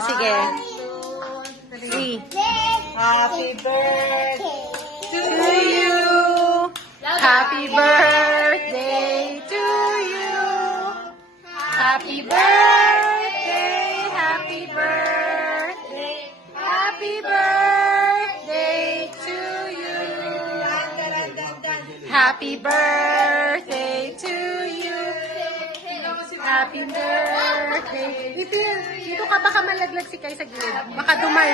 sige. 3. Happy birthday To you. Happy birthday to you. Happy birthday, happy birthday, happy birthday to you. Happy birthday to you. Happy birthday. Dito ka, baka malaglag si Kai sa gilid. Baka dumay.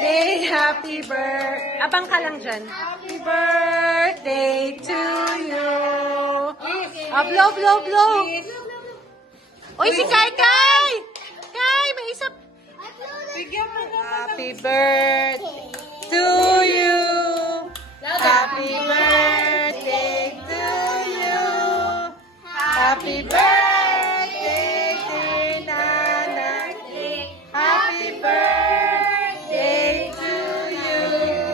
Hey, happy birthday. Abang ka lang dyan. Happy birthday to you. Blow, blow, blow. Uy, si Kai, Kai! Kai, may isa. Bigyan mo na. Happy birthday to you. Happy birthday to you. Happy birthday, dear Nana. Happy birthday to you.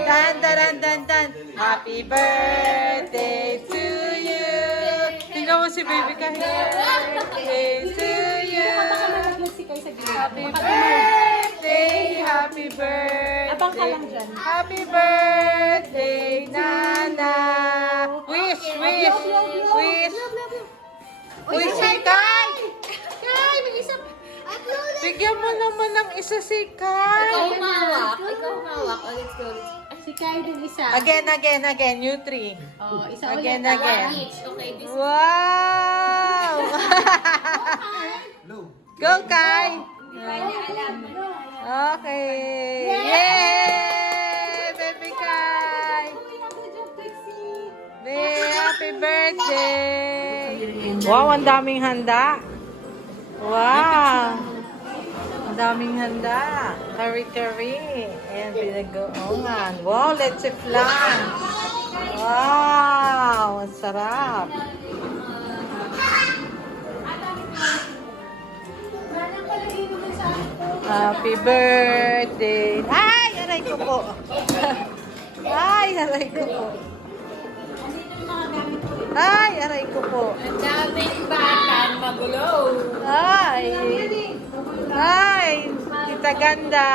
Dan, dan, dan, dan. Happy birthday to you. Tingnan mo si baby Kai. Birthday to you. Happy birthday, happy birthday. Abang ka lang dyan. Happy birthday, Nana. Wish, wish, wish. Wish si Kai. Kai, may isa. Bigyan mo naman ng isa si Kai. Ikaw humawak. Oh, let's go. Si Kai din isa. Again, again, again. You three. Oh, isa Again, ulit. again. Each. Okay, this Wow! Go, Kai. Okay. Yay! Baby Kai. Happy birthday. Wow, ang daming handa. Wow. Ang daming handa. Kari-kari. Ayan, pinag-uungan. Wow, let's flan. Wow, ang sarap. Happy birthday. Ay, aray ko po. Ay, aray ko po. Ay, aray ko po. Ang daming batang magulo. Ay. Ay, kita ganda.